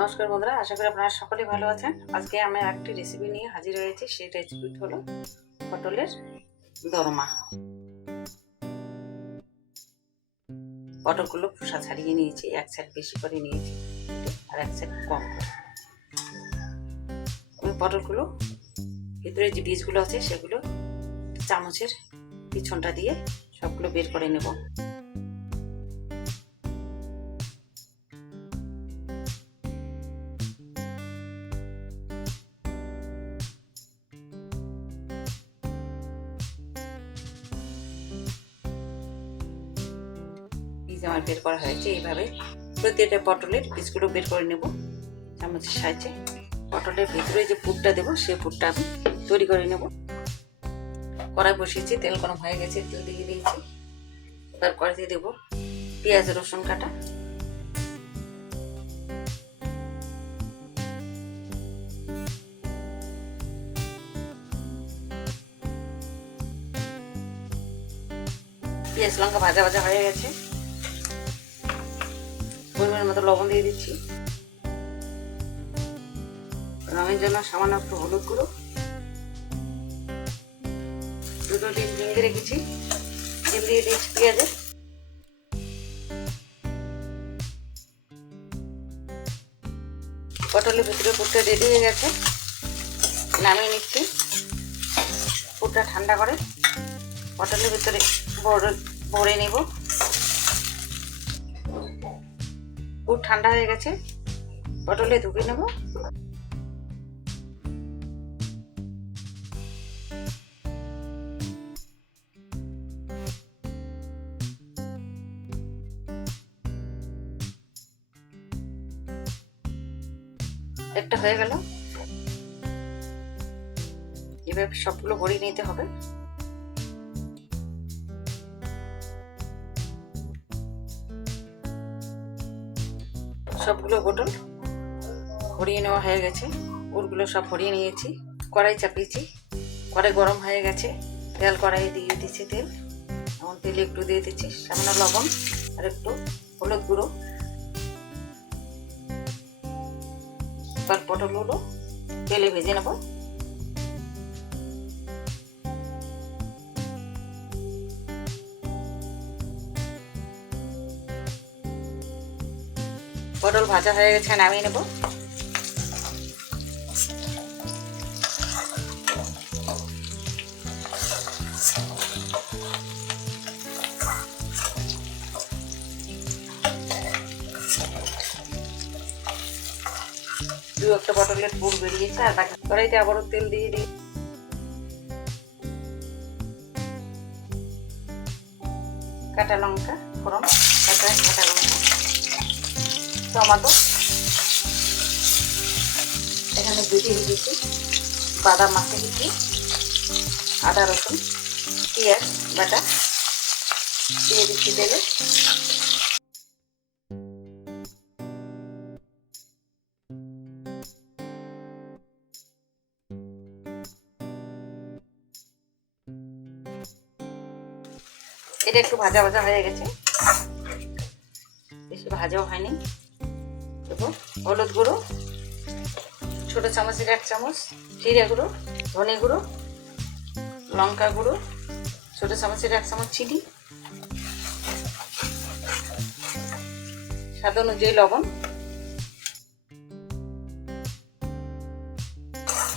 নমস্কার বন্ধুরা, আশা করি আপনারা সকলে ভালো আছেন। আজকে আমি একটি রেসিপি নিয়ে হাজির হয়েছি। সেই রেসিপিটি হলো পটলের দোরমা। পটলগুলো খোসা ছাড়িয়ে নিয়েছি, এক সাইড বেশি করে নিয়েছি আর এক সাইড কম করে। আমি পটলগুলো ভিতরে যে বীজগুলো আছে সেগুলো চামচের পিছনটা দিয়ে সবগুলো বের করে নেব। বীজ আমার বের করা হয়েছে। এইভাবে প্রতিটা পটলের বীজগুলো বের করে নেব চামচের সাহায্যে। পটলের ভিতরে যে পুরটা দেবো সেই পুরটা আমি তৈরি করে নেব। কড়াই বসিয়েছি, তেল গরম হয়ে গেছে, তেল দিয়ে দিয়েছি। এবার কড়াইতে দেবো পেঁয়াজ রসুন কাটা, পেঁয়াজ লঙ্কা ভাজা ভাজা হয়ে গেছে। পরিমাণ মতো লবণ দিয়ে দিচ্ছি। রঙের জন্য সামান্য একটু হলুদ গুঁড়ো, দুটো ডিম ভেঙে রেখেছি, ডিম দিয়ে দিয়েছি পেঁয়াজে। পটলের ভিতরে পুরটা রেডি হয়ে গেছে, নামিয়ে নিচ্ছি। পুরটা ঠান্ডা করে পটলের ভিতরে ভরে নেব। পুর ঠান্ডা হয়ে গেছে, পটলে ঢুকে নেব। একটা হয়ে গেল, এবার সবগুলো ভরিয়ে নিতে হবে। সবগুলো পটল ভরিয়ে নেওয়া হয়ে গেছে। পুরগুলো সব ভরিয়ে নিয়েছি। কড়াই চাপিয়েছি, কড়াই গরম হয়ে গেছে। তেল কড়াইয়ে দিয়ে দিচ্ছি তেল, এবং তেলে একটু দিয়ে দিচ্ছি সামান্য লবণ আর একটু হলুদ গুঁড়ো। এবার পটলগুলো তেলে ভেজে নেব। পটল ভাজা হয়ে গেছে, নামিয়ে নেব। দু একটা পটলের পুর বেরিয়েছে, আর বাকি কড়াইতে আবারও তেল দিয়ে দিই। কাঁচা লঙ্কা ফোড়ন, কাঁচা লঙ্কা, টমেটো এখানে বেটে দিয়েছি, বাদাম মাখে দিচ্ছি, আদা রসুন পেঁয়াজ বাটা দিয়ে দিচ্ছি তেলে। এটা একটু ভাজা ভাজা হয়ে গেছে, বেশি ভাজাও হয়নি। দেবো হলুদ গুঁড়ো, ছোট চামচের 1 চামচ, জিরে গুঁড়ো, ধনে গুঁড়ো, লঙ্কা গুঁড়ো, ছোট চামচের 1 চামচ চিনি, স্বাদ অনুযায়ী লবণ।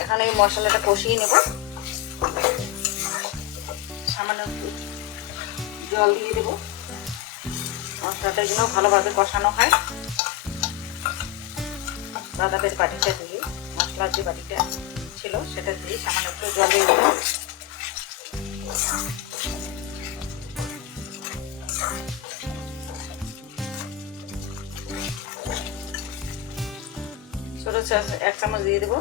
এখন এই মশলাটা কষিয়ে নেব। সামান্য একটু জল দিয়ে দেবো, মশলাটা যেন ভালোভাবে কষানো হয়। বাদামের বাটিটা দিয়ে, মশলার যে বাটিটা ছিল সেটা দিয়ে সামান্য একটু জল দিয়ে দেবো। ছোট 1 চামচ দিয়ে দেবো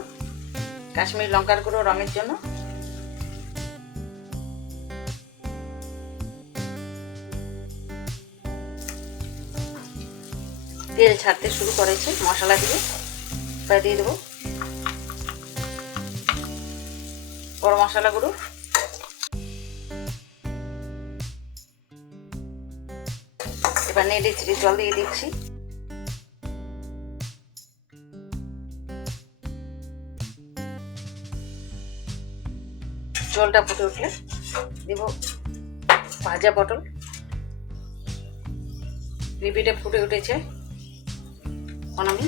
কাশ্মীরি লঙ্কার গুঁড়ো রঙের জন্য। তেল ছাড়তে শুরু করেছে মশলা দিয়ে, এবার দিয়ে দেবো গরম মশলা গুঁড়ো, এবার নেড়ে চেড়ে জল দিয়ে দিচ্ছি। জলটা ফুটে উঠলে দেব ভাজা পটল। গ্রেভিটা ফুটে উঠেছে, এখন আমি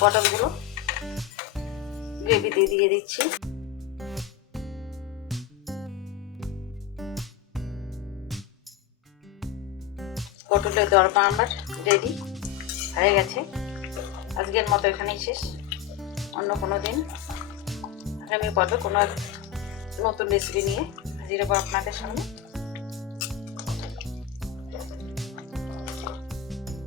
পটলগুলো গ্রেভিতে দিয়ে দিচ্ছি। পটলের দরমা আমার রেডি হয়ে গেছে। আজকের মতো এখানেই শেষ। অন্য কোনো দিন আগামী পর্বে কোনো নতুন রেসিপি নিয়ে হাজির হবো আপনাদের সামনে।